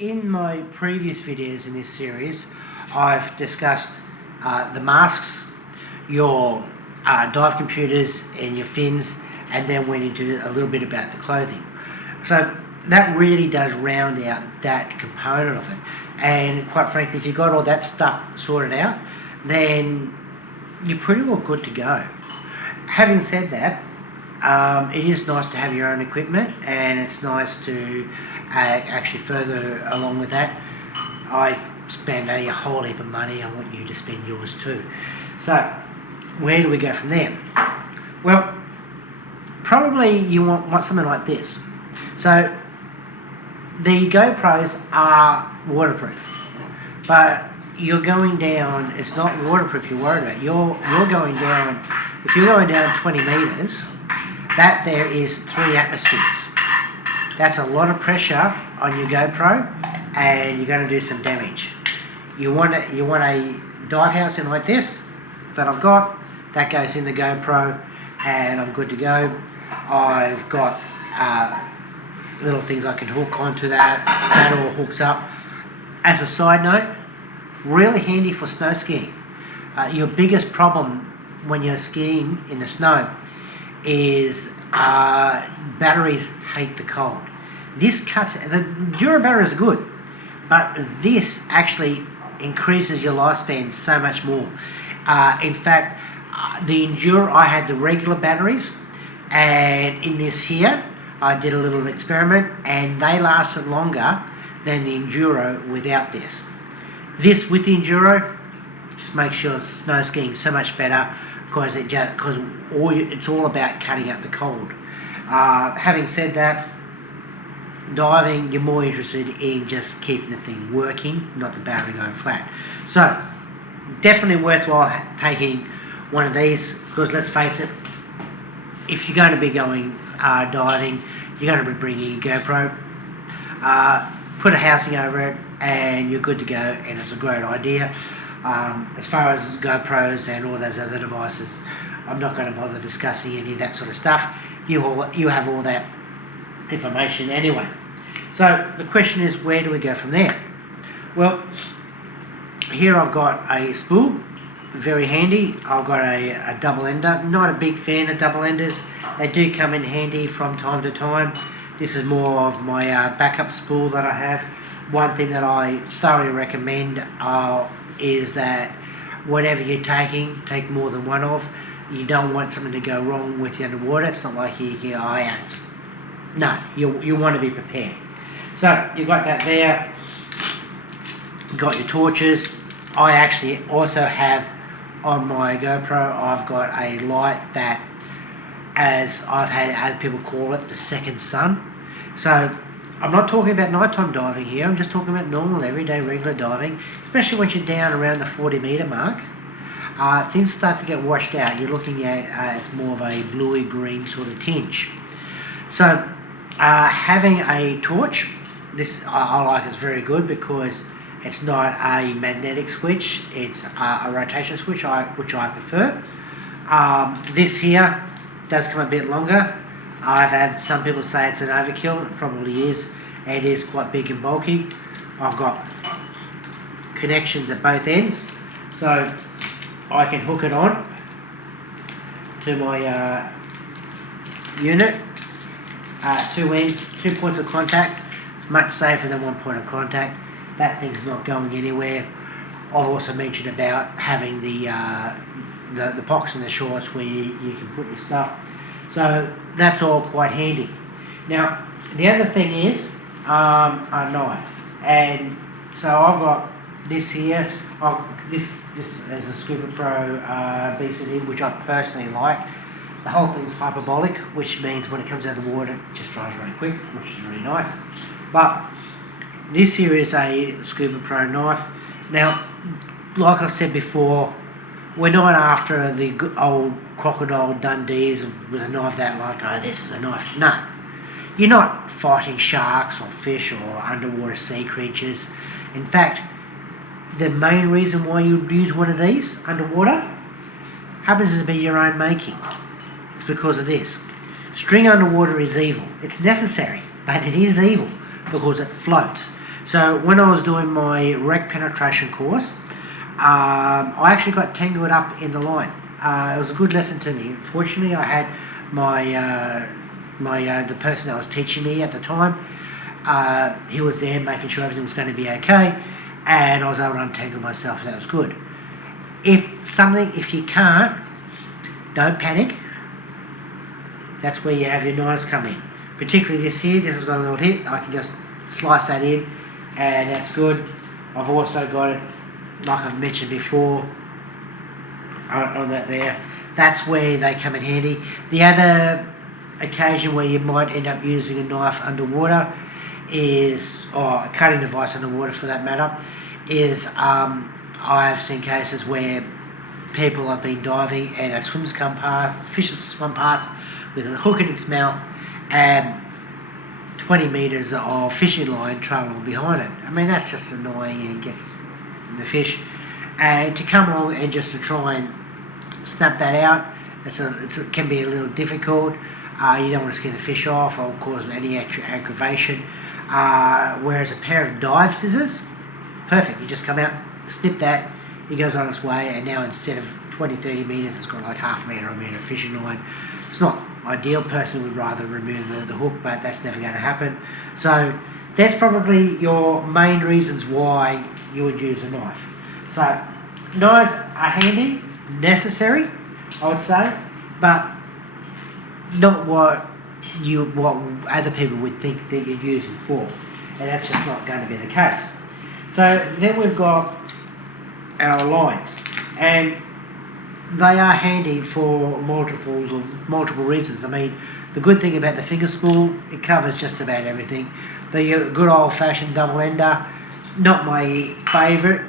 In my previous videos in this series, I've discussed the masks, your dive computers and your fins, and then went into a little bit about the clothing. So that really does round out that component of it. And quite frankly, if you've got all that stuff sorted out, then you're pretty well good to go. Having said that, it is nice to have your own equipment, and it's nice to actually further along with that. I spend a whole heap of money. I want you to spend yours too. So where do we go from there? Well, probably you want something like this. So the GoPros are waterproof, but you're going down, it's not waterproof you're worried about, you're going down, if you're going down 20 metres, that there is 3 atmospheres. That's a lot of pressure on your GoPro, and you're going to do some damage. You want a dive housing like this that I've got, that goes in the GoPro, and I'm good to go. I've got little things I can hook onto that all hooks up. As a side note, really handy for snow skiing. Your biggest problem when you're skiing in the snow is batteries hate the cold. This cuts, the Dura batteries are good, but this actually increases your lifespan so much more. In fact, the Enduro, I had the regular batteries, and in this here, I did a little experiment, and they lasted longer than the Enduro without this. This with the Enduro just makes your snow skiing so much better, because it's all about cutting out the cold. Having said that, diving, you're more interested in just keeping the thing working, not the battery going flat. So definitely worthwhile taking one of these, because let's face it, if you're going to be going diving, you're going to be bringing your GoPro, put a housing over it, and you're good to go, and it's a great idea. As far as GoPros and all those other devices, I'm not going to bother discussing any of that sort of stuff. You have all that information anyway. So the question is, where do we go from there? Well, here I've got a spool, very handy. I've got a double ender. Not a big fan of double enders. They do come in handy from time to time. This is more of my backup spool that I have. One thing that I thoroughly recommend is that whatever you're taking, take more than one of. You don't want something to go wrong with you underwater. It's not like no, you want to be prepared. So you've got that there. You've got your torches. I actually also have on my GoPro, I've got a light that, as I've had other people call it, the second sun. So I'm not talking about nighttime diving here, I'm just talking about normal, everyday, regular diving, especially once you're down around the 40 metre mark. Things start to get washed out. You're looking at it's more of a bluey green sort of tinge. So having a torch, this I like, it's very good, because it's not a magnetic switch, it's a rotation switch, which I prefer. This here does come a bit longer. I've had some people say it's an overkill. It probably is. It is quite big and bulky. I've got connections at both ends, so I can hook it on to my unit. Two points of contact. It's much safer than one point of contact. That thing's not going anywhere. I've also mentioned about having the pockets and the shorts where you can put your stuff. So that's all quite handy. Now the other thing is are knives, and so I've got this here. This is a Scuba Pro BCD, which I personally like. The whole thing's hyperbolic, which means when it comes out of the water, it just dries really quick, which is really nice. But this here is a Scuba Pro knife. Now, like I said before, we're not after the old Crocodile Dundees with a knife that like, oh, this is a knife. No. You're not fighting sharks or fish or underwater sea creatures. In fact, the main reason why you'd use one of these underwater happens to be your own making. It's because of this. String underwater is evil. It's necessary, but it is evil because it floats. So when I was doing my rec penetration course, I actually got tangled up in the line. It was a good lesson to me. Fortunately, I had the person that was teaching me at the time. He was there making sure everything was going to be okay, and I was able to untangle myself. That was good. If you can't, don't panic. That's where you have your knives come in. Particularly this here. This has got a little hit. I can just slice that in, and that's good. I've also got it, like I've mentioned before, on that there. That's where they come in handy. The other occasion where you might end up using a knife underwater is, or a cutting device underwater for that matter, is I've seen cases where people have been diving and a swimmer's come past, fish has swum past with a hook in its mouth and 20 metres of fishing line trailing behind it. I mean, that's just annoying and gets the fish. And to come along and just to try and snap that out, it can be a little difficult. You don't want to scare the fish off or cause any extra aggravation. Whereas a pair of dive scissors, perfect. You just come out, snip that, it goes on its way, and now instead of 20-30 metres, it's got like half a metre or a metre of fishing line. It's not ideal. Person would rather remove the hook, but that's never going to happen. So that's probably your main reasons why you would use a knife. So knives are handy, necessary, I would say, but not what other people would think that you're using for, and that's just not going to be the case. So then we've got our lines, and they are handy for multiple reasons. I mean, the good thing about the finger spool, it covers just about everything. The good old-fashioned double ender, not my favourite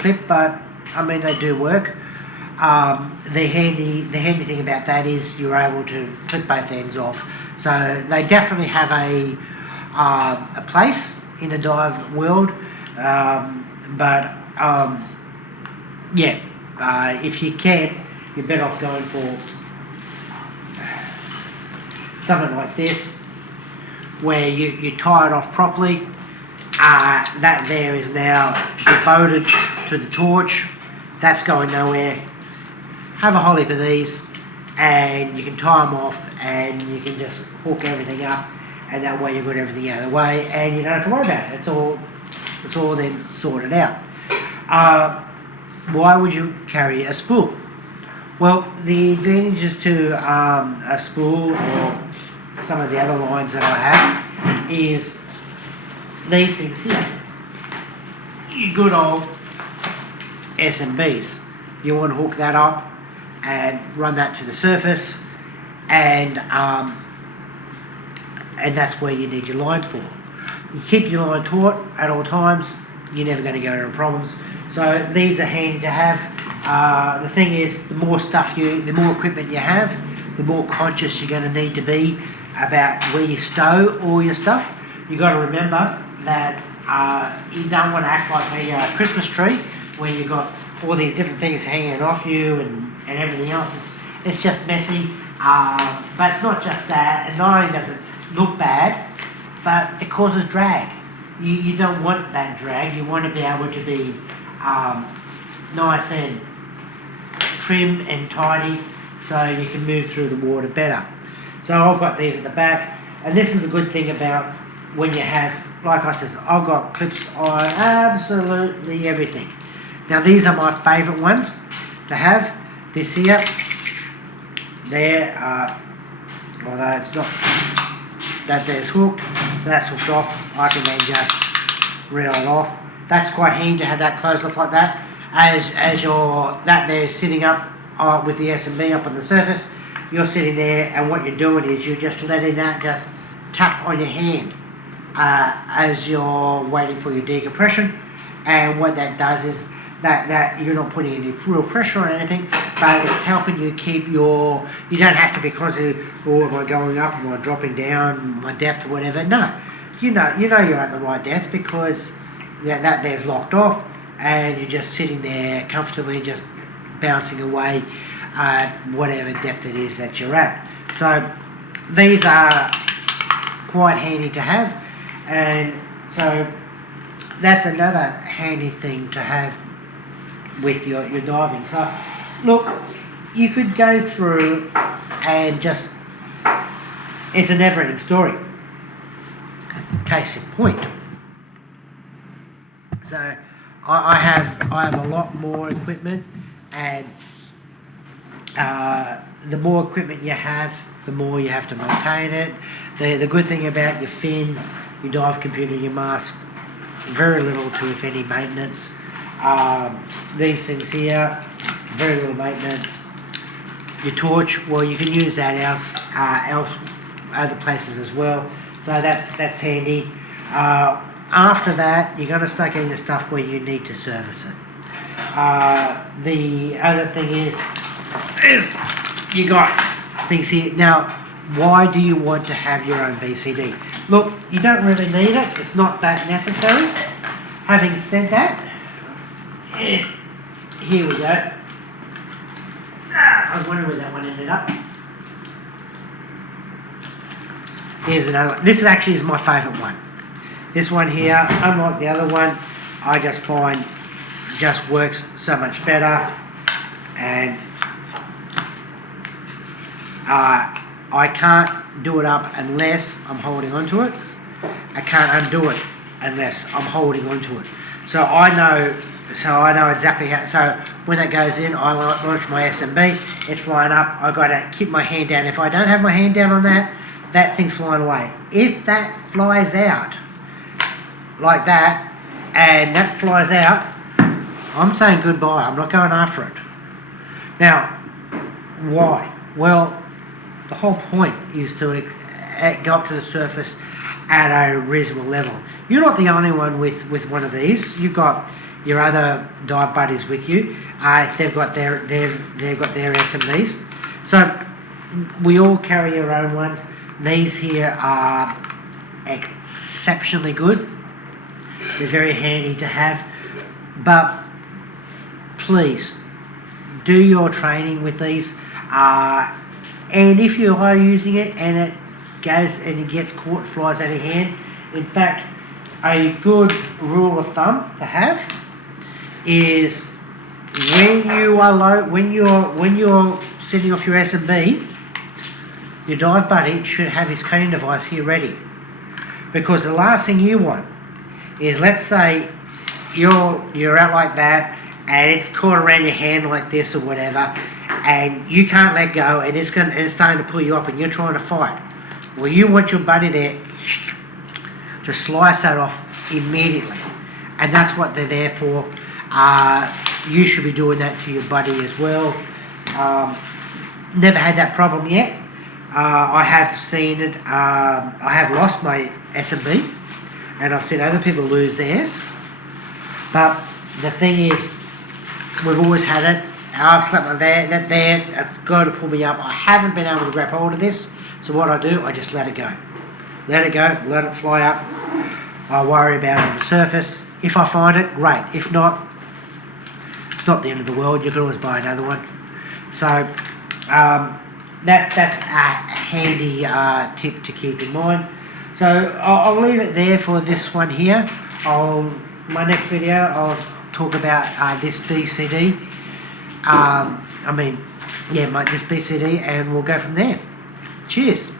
clip, but I mean they do work. The handy thing about that is you're able to clip both ends off. So they definitely have a place in the dive world, if you can, you're better off going for something like this, where you tie it off properly. That there is now devoted to the torch. That's going nowhere. Have a whole heap of these, and you can tie them off, and you can just hook everything up, and that way you've got everything out of the way, and you don't have to worry about it. It's all then sorted out. Why would you carry a spool? Well, the advantages to a spool or some of the other lines that I have is these things here. Your good old SMBs. You want to hook that up and run that to the surface, and that's where you need your line for. You keep your line taut at all times, you're never going to get into problems. So these are handy to have. The thing is, the more equipment you have, the more conscious you're going to need to be about where you stow all your stuff. You've got to remember that you don't want to act like a Christmas tree where you've got all these different things hanging off you and everything else. It's just messy. But it's not just that. And not only does it look bad, but it causes drag. You don't want that drag. You want to be able to be nice and trim and tidy so you can move through the water better. So I've got these at the back, and this is the good thing about when you have, like I said, I've got clips on absolutely everything. Now these are my favourite ones to have. This here, there, although it's not, that there's hooked, so that's hooked off. I can then just reel it off. That's quite handy to have that closed off like that. As that there is sitting up with the S&B up on the surface, you're sitting there, and what you're doing is you're just letting that just tap on your hand as you're waiting for your decompression. And what that does is that you're not putting any real pressure on anything, but it's helping you keep you don't have to be constantly, am I going up, am I dropping down, my depth or whatever. No, you know you're at the right depth because that there's locked off, and you're just sitting there comfortably, just bouncing away at whatever depth it is that you're at. So these are quite handy to have, And so that's another handy thing to have with your diving. So look, you could go through and just, it's a never ending story. Case in point. So I have a lot more equipment, and the more equipment you have, the more you have to maintain it. The good thing about your fins, your dive computer, your mask, very little to if any maintenance. These things here, very little maintenance. Your torch, well, you can use that else other places as well, so that's handy. After that, you're going to start getting the stuff where you need to service it. The other thing is you got things here. Now, why do you want to have your own BCD? Look, you don't really need it. It's not that necessary. Having said that, here we go. I was wondering where that one ended up. Here's another one. This actually is my favourite one. This one here, unlike the other one, I just find just works so much better, and I can't do it up unless I'm holding onto it. I can't undo it unless I'm holding onto it. So I know exactly how. So when that goes in, I launch my SMB. It's flying up. I got to keep my hand down. If I don't have my hand down on that, that thing's flying away. If that flies out like that, and that flies out, I'm saying goodbye. I'm not going after it. Now, why? Well, the whole point is to go up to the surface at a reasonable level. You're not the only one with one of these. You've got your other dive buddies with you. They've got their SMBs. So we all carry our own ones. These here are exceptionally good. They're very handy to have, but please do your training with these. And if you are using it and it goes and it gets caught, flies out of hand. In fact, a good rule of thumb to have is when you're setting off your S&B, your dive buddy should have his cleaning device here ready, because the last thing you want is, let's say you're out like that and it's caught around your hand like this or whatever, and you can't let go, and it's starting to pull you up and you're trying to fight. Well, you want your buddy there to slice that off immediately, and that's what they're there for. You should be doing that to your buddy as well. Never had that problem yet. I have seen it. I have lost my S&B, and I've seen other people lose theirs. But the thing is, we've always had it. I've slept like that there, it's got to pull me up. I haven't been able to grab hold of this, so what I do, I just let it go. Let it go, let it fly up. I'll worry about it on the surface. If I find it, great. If not, it's not the end of the world. You can always buy another one. So that's a handy tip to keep in mind. So I'll leave it there for this one here. My next video, I'll talk about this BCD. This BCD, and we'll go from there. Cheers.